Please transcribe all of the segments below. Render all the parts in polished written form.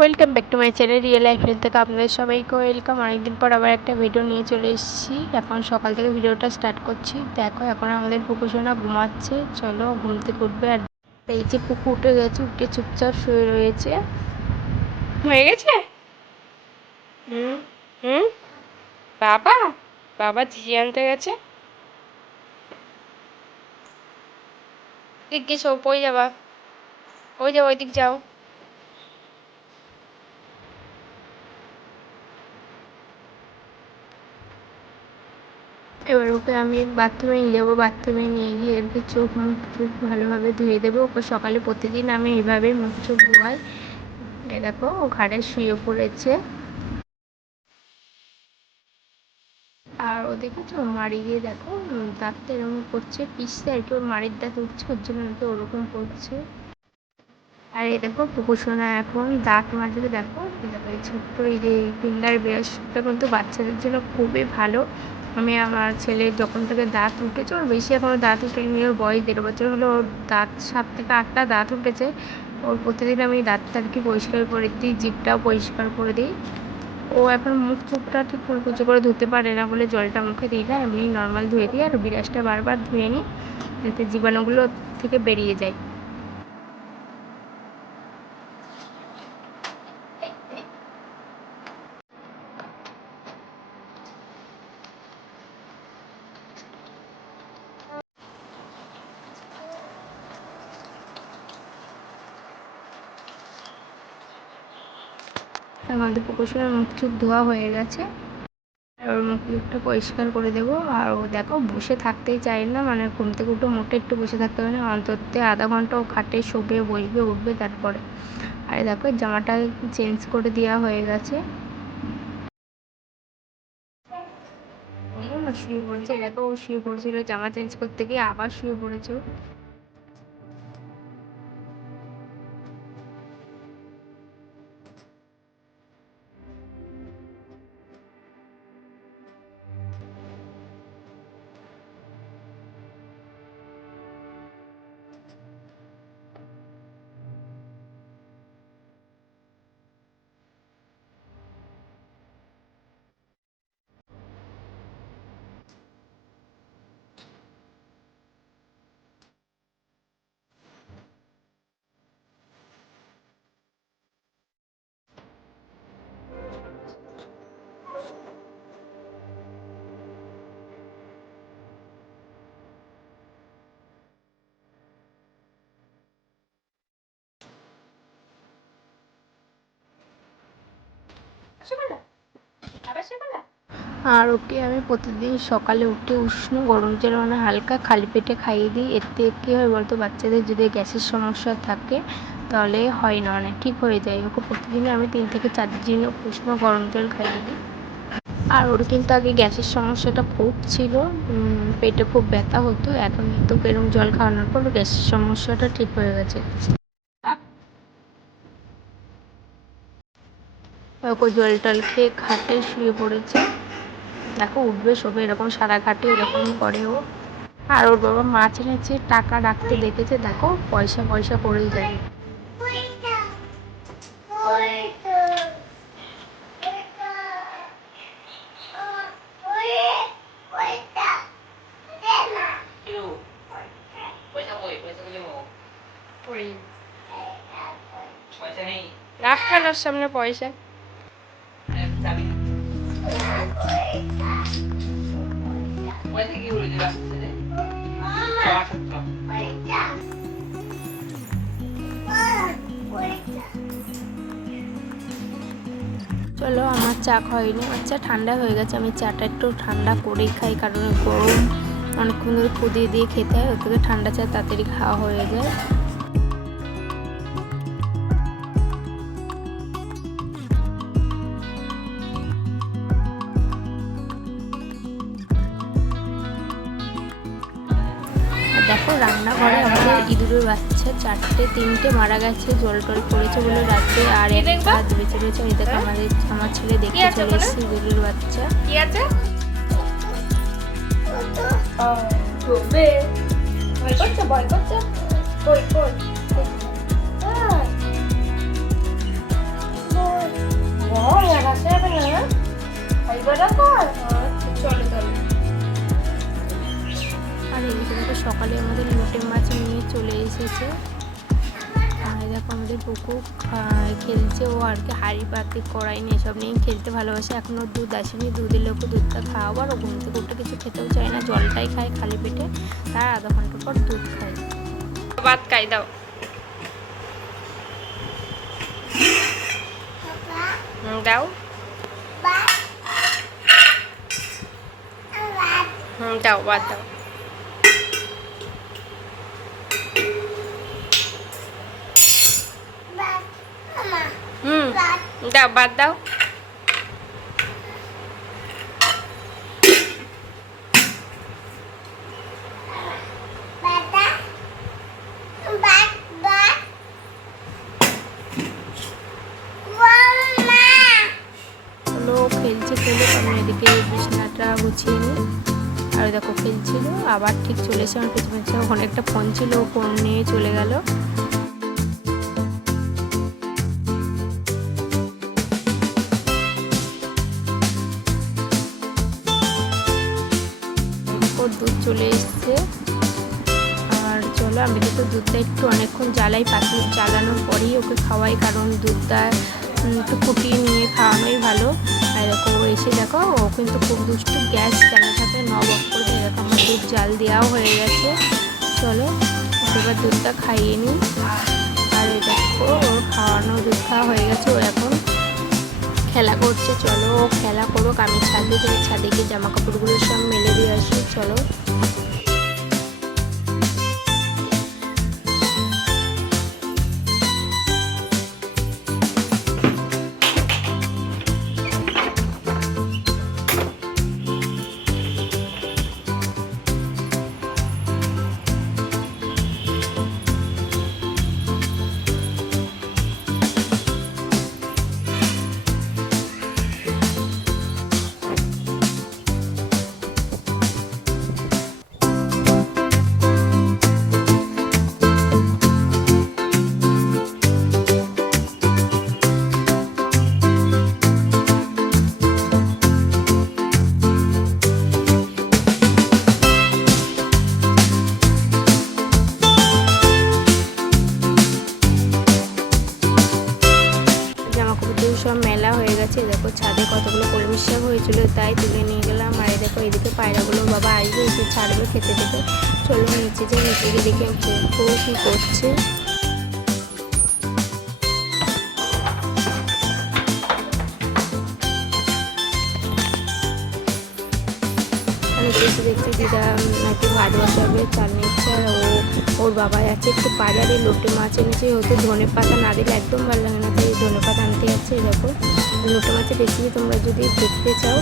Welcome back to my channel real life health থেকে আপনাদের সবাইকে ওয়েলকাম। অনেকদিন পর আবার একটা ভিডিও নিয়ে চলে এসেছি। এখন সকাল থেকে ভিডিওটা স্টার্ট করছি। দেখো এখন আমাদের পুকুরসোনা ঘুমাচ্ছে। চলো ঘুম থেকে উঠবে। আর এই যে পুকুর উঠে গেছে, উঠে চুপচাপ শুয়ে রয়েছে। হয়ে গেছে। হুম হুম বাবা বাবা ঝি আনতে গেছে। দিক গেছো, পড়ে যাবা। ওই যাও, ওইদিক যাও। এবার ওকে আমি বাথরুমে নিয়ে যাবো। বাথরুমে নিয়ে গিয়ে এরকে চোখ মুখ ভালোভাবে ধুয়ে দেবো। ওকে সকালে প্রতিদিন আমি এইভাবেই মুখ চোখ ধোয়াই। এ দেখো ও ঘাড়ে শুয়ে পড়েছে। আর ও দেখেছো মাড়ি দিয়ে দেখো দাঁতটা এরকম করছে, পিসতে আর কি। ওর মাড়ির দাঁত উঠছে, ওর জন্য নাকি ওরকম করছে। আর এই দেখো পুকুরসোনা এখন দাঁত মাজবে। দেখো এই ছোট্ট এই যে ফিঙ্গার ব্রাশটা কিন্তু বাচ্চাদের জন্য খুবই ভালো। আমি আমার ছেলের যখন থেকে দাঁত উঠেছে, ওর বেশি এখনও দাঁত উঠেনি, ওর বয়স 1.5 বছর হলো। ওর দাঁত 7 থেকে 8টা দাঁত উঠেছে। ওর প্রতিদিন আমি দাঁতটা আর কি পরিষ্কার করে দিই, জিভটাও পরিষ্কার করে দিই। ও এখন মুখ চোখটা ঠিক কুচো করে ধুতে পারে না বলে জলটা মুখে দিই না, এমনি নর্মাল ধুয়ে দিই। আর ব্রাশটা বারবার ধুয়ে নিই যাতে জীবাণুগুলো থেকে বেরিয়ে যায়। আমাদের পুকুরসোনার মুখ চুখ ধোয়া হয়ে গেছে। ওর মুখ মুখটা পরিষ্কার করে দেবো। আর ও দেখো বসে থাকতেই চায় না, মানে ঘুম থেকে উঠে মোটে একটু বসে থাকতে পারে না। অন্তত আধা ঘন্টা ও খাটে শোবে, বসবে, উঠবে তারপরে। আর দেখো জামাটা চেঞ্জ করে দেওয়া হয়ে গেছে। শুয়ে পড়েছে। দেখো ও শুয়ে পড়েছিল জামা চেঞ্জ করতে গিয়ে, আবার শুয়ে পড়েছে। আর ওকে আমি প্রতিদিন সকালে উঠে উষ্ণ গরম জল, মানে হালকা খালি পেটে খাইয়ে দিই। এতে কী হয় বলতো, বাচ্চাদের যদি গ্যাসের সমস্যা থাকে তাহলে হয় না, মানে ঠিক হয়ে যায়। ওকে প্রতিদিন আমি 3 থেকে 4 দিন উষ্ণ গরম জল খাইয়ে দিই। আর ওর কিন্তু আগে গ্যাসের সমস্যাটা খুব ছিল, পেটে খুব ব্যথা হতো। এখন কিন্তু এরকম জল খাওয়ানোর পর গ্যাসের সমস্যাটা ঠিক হয়ে গেছে। ওকে জল টল খেয়ে খাটে শুয়ে পড়েছে। দেখো উঠবে শোবে, এরকম সারা ঘাটে এরকম করে ও। আর ওর বাবা মাছ এনেছে, টাকা রাখতে দেখেছে, দেখো পয়সা পয়সা করেই যায়। রাখানোর সামনে পয়সা চলো আমার চা খাইনি, আমার চা ঠান্ডা হয়ে গেছে। আমি চাটা একটু ঠান্ডা করেই খাই, কারণ গরম অনেকক্ষণ ধরে ফুদিয়ে দিয়ে খেতে হয়, ওর থেকে ঠান্ডা চা তাড়াতাড়ি খাওয়া হয়ে যায়। দেখো রান্নাঘরে আমাদের ইঁদুরের বাচ্চা 4-3টে মারা gেছে, জল টল পড়েছে বলে রাতে। আর একটা বেঁচে রয়েছে। ওই দেখো আমার ছেলে দেখতে চলে এসেছে ইঁদুরের বাচ্চা। কি আছে? ভয় করছে, ভয় করছে। কই কই চলো তাহলে। আর এদিকে দেখো সকালে আমাদের লোটে মাছ নিয়ে চলে এসেছে। আর দেখো আমাদের পুকু খেলছে, ও আর কি হাঁড়ি পাতি কড়াই নিয়ে এসব নিয়ে খেলতে ভালোবাসে। এখনও দুধ আসেনি, দুধ এলে ওকে দুধটা খাওয়াবো। আর ও ঘুম থেকে উঠে কিছু খেতেও চায় না, জলটাই খায় খালি পেটে, তার আধা ঘন্টা পর দুধ খায়। ভাত খাই দাও, দাও, দাও ভাত দাও। দাও ভাত দাও। খেলছে খেলে আমি এদিকে বিছানাটা গুছিয়ে নিই। আর দেখো খেলছিল, আবার ঠিক চলে এসে আমার পেছনে পেছনে ওখানে একটা ফোন ছিল, ও ফোন নিয়ে চলে গেল। দুধ চলে এসছে। আর চলো আমি তো দুধটা একটু অনেকক্ষণ জ্বালাই, 5 মিনিট জ্বালানোর পরেই ওকে খাওয়াই, কারণ দুধটা একটু ফুটিয়ে নিয়ে খাওয়ানোই ভালো। আর দেখো ও এসে দেখো ও কিন্তু খুব দুষ্টু, গ্যাস কেনার সাথে নব অফ করে এরকম আমার দুধ জাল দেওয়াও হয়ে গেছে। চলো এবার দুধটা খাইয়ে নিই। আর দেখো ওর খাওয়ানো দুধ খাওয়া হয়ে গেছে, ও এখন খেলা করছে। চলো ও খেলা করুক, আমি ছাদে যাই, ছাদে গিয়ে জামা কাপড়গুলো সব মেলে দিয়ে আসি। চলো সব মেলা হয়ে গেছে। দেখো ছাদে কতগুলো কলমি শাক হয়েছিল, তাই তুলে নিয়ে গেলাম। আর দেখো এদিকে পায়রাগুলো বাবা আসবে, এসে ছাড়বে খেতে দেবে। চলো নিচে যাই, নিচে গিয়ে দেখে পুকু কী করছে। দেখছি দিদা নাকি ভাত বসাবে, চাল নিচ্ছে। আর ওর বাবা আছে একটু বাজারে লোটে মাছ এনেছে, হয়তো ধনে পাতা না দিলে একদম ভালো লাগে না, তাই ধনে পাতা আনতে যাচ্ছে। দেখো লোটে মাছের রেসিপি তোমরা যদি দেখতে চাও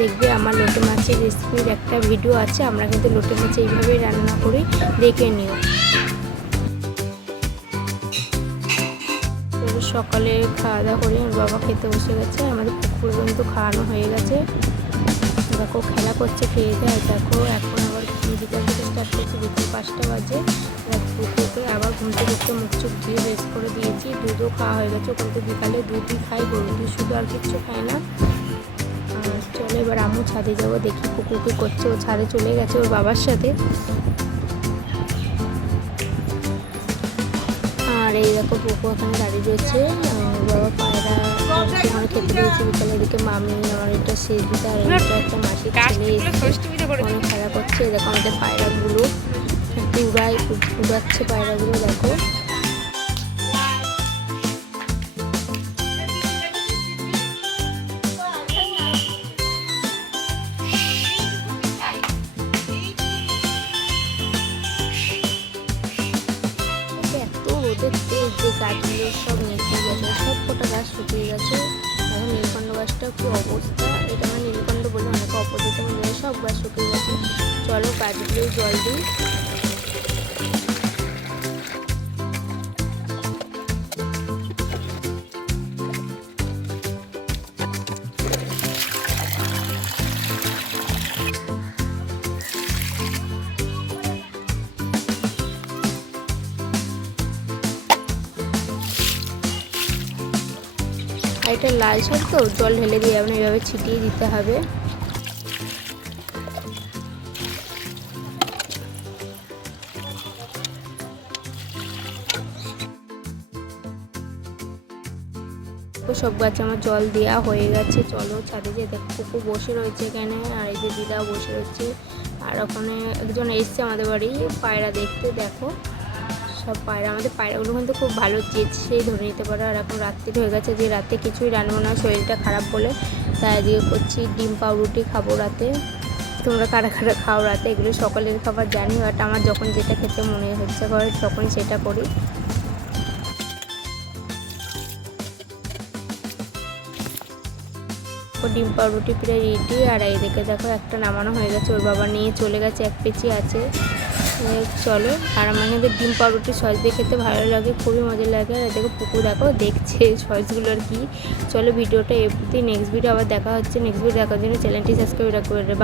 দেখবে, আমার লোটে মাছের রেসিপির একটা ভিডিও আছে। আমরা কিন্তু লোটে মাছ এইভাবে রান্না করি, দেখে নিও। সকালে খাওয়া দাওয়া করে ওর বাবা খেতে বসে গেছে, আমাদের পুকুর কিন্তু খাওয়ানো হয়ে গেছে। দেখো খেলা করছে খেয়ে দেয়। দেখো এখন আবার বিকাল থেকে স্টার্ট করছে, বিকাল 5টা বাজে। পুকুরকে আবার ঘুম থেকে উঠে মুখ চোখ ধুয়ে রেস্ট করে দিয়েছি, দুধও খাওয়া হয়ে গেছে। ওখান থেকে বিকালে দুধই খাই, গরু দুধ শুধু, আর কিচ্ছু খায় না। চলো এবার আমিও ছাদে যাবো, দেখি পুকুরকে করছে। ও ছাদে চলে গেছে ওর বাবার সাথে। আর এই দেখো পুকু ওখানে দাঁড়িয়ে রয়েছে, বাবা পায়রা ওখানে খেতে দিয়েছে বিকালে। এদিকে মামি আমার এটা শেষ দিতে, আর এটা একটা মাসির ছেলে অনেক খেলা করছে। দেখো আমাদের পায়রাগুলো উড়াচ্ছে পায়রাগুলো। দেখো রোদের তেজ যে গাছগুলো সব নিচে গেছে, সব কটা গাছ শুকিয়ে গেছে। এখন নীলকণ্ঠ গাছটাও কি অবস্থা, এটা আমার নীলকণ্ঠ বলে অনেকে অপোজিটে মিলে, সব গাছ শুকিয়ে গেছে। চলো গাছগুলোই জল দিই। আর এটা লাল শাক তো জল ঢেলে দিয়ে যাবে না, এইভাবে ছিটিয়ে দিতে হবে। সব গাছে আমার জল দেওয়া হয়ে গেছে। চলো ছাদে যেয়ে দেখো কুকু বসে রয়েছে এখানে, আর এই যে দিদাও বসে রয়েছে, আর ওখানে একজন এসছে আমাদের বাড়ি পায়রা দেখতে। দেখো সব পায়রা, আমাদের পায়রাগুলো কিন্তু খুব ভালো চেয়েছেই ধরে নিতে পারো। আর এখন রাত্রি হয়ে গেছে, যে রাতে কিছুই রান্না না, শরীরটা খারাপ বলে, তাই আজকে করছি ডিম পাউরুটি খাবো রাতে। তোমরা কারা কারা খাও রাতে? এগুলো সকালের খাবার জানি, বাট আমার যখন যেটা খেতে মনে হচ্ছে করে তখন সেটা করি। ডিম পাউরুটি প্রায় রেডি। আর এইদিকে দেখো একটা নামানো হয়ে গেছে, ওর বাবা নিয়ে চলে গেছে, এক পেঁচি আছে। চলো, আর আমার এখানে ডিম পাউরুটি সস দিয়ে খেতে ভালো লাগে, খুবই মজা লাগে। আর দেখো পুকু দেখো দেখছে সসগুলো আর কি। চলো ভিডিওটা এমনি, নেক্সট ভিডিও আবার দেখা হচ্ছে। নেক্সট ভিডিও দেখার জন্য চ্যানেলটি সাবস্ক্রাইব করে দেবে।